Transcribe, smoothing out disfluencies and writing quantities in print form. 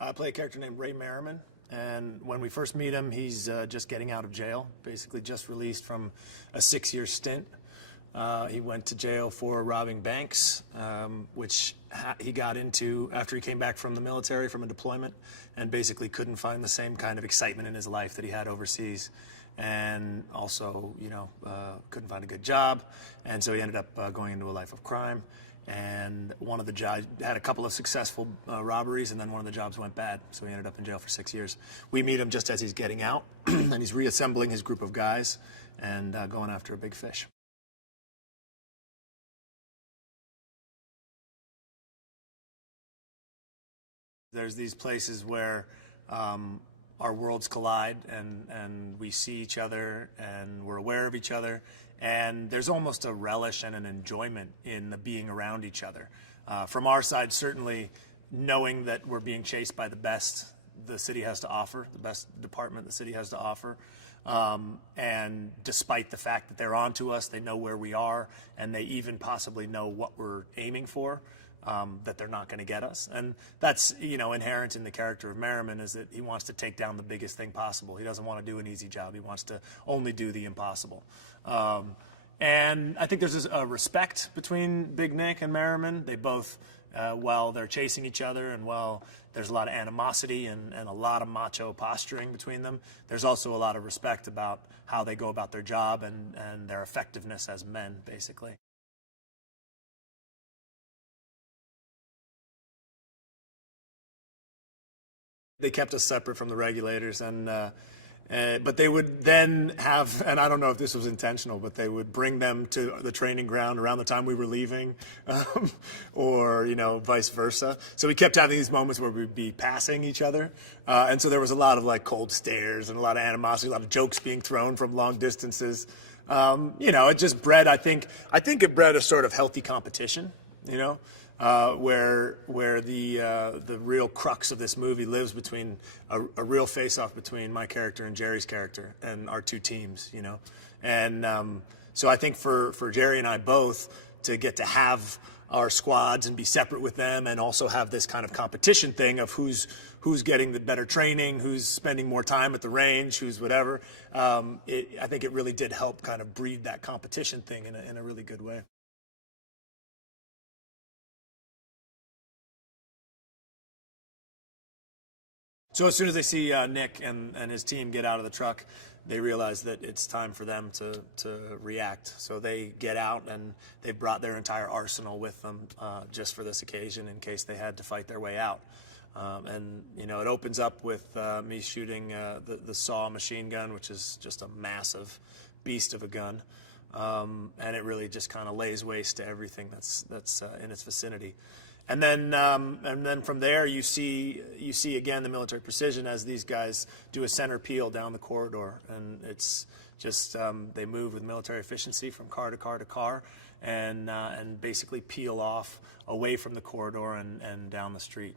I play a character named Merrimen, and when we first meet him, he's just getting out of jail, basically just released from a 6-year stint. He went to jail for robbing banks, which he got into after he came back from the military, from a deployment, and basically couldn't find the same kind of excitement in his life that he had overseas. And also, couldn't find a good job, and so he ended up going into a life of crime. And one of the jobs had a couple of successful robberies, and then one of the jobs went bad, so he ended up in jail for 6 years. We meet him just as he's getting out, and he's reassembling his group of guys and going after a big fish. There's these places where our worlds collide, and we see each other, and we're aware of each other, and there's almost a relish and an enjoyment in the being around each other. From our side, certainly knowing that we're being chased by the best the city has to offer, the best department the city has to offer, and despite the fact that they're onto us, they know where we are, and they even possibly know what we're aiming for. That they're not going to get us. And that's, inherent in the character of Merrimen, is that he wants to take down the biggest thing possible. He doesn't want to do an easy job. He wants to only do the impossible. And I think there's a respect between Big Nick and Merrimen. They both, while they're chasing each other, and while there's a lot of animosity and a lot of macho posturing between them, there's also a lot of respect about how they go about their job and their effectiveness as men, basically. They kept us separate from the regulators, but they would then have, and I don't know if this was intentional, but they would bring them to the training ground around the time we were leaving, or vice versa. So we kept having these moments where we'd be passing each other, and so there was a lot of cold stares and a lot of animosity, a lot of jokes being thrown from long distances. It just bred, I think it bred a sort of healthy competition, where the real crux of this movie lives between a real face-off between my character and Jerry's character and our two teams, And so I think for Jerry and I both to get to have our squads and be separate with them, and also have this kind of competition thing of who's getting the better training, who's spending more time at the range, who's whatever, I think it really did help kind of breed that competition thing in a really good way. So as soon as they see Nick and his team get out of the truck, they realize that it's time for them to react. So they get out, and they brought their entire arsenal with them just for this occasion, in case they had to fight their way out. It opens up with me shooting the Saw machine gun, which is just a massive beast of a gun, and it really just kind of lays waste to everything that's in its vicinity. And then from there, you see again the military precision as these guys do a center peel down the corridor, and it's just they move with military efficiency from car to car to car, and basically peel off away from the corridor and down the street.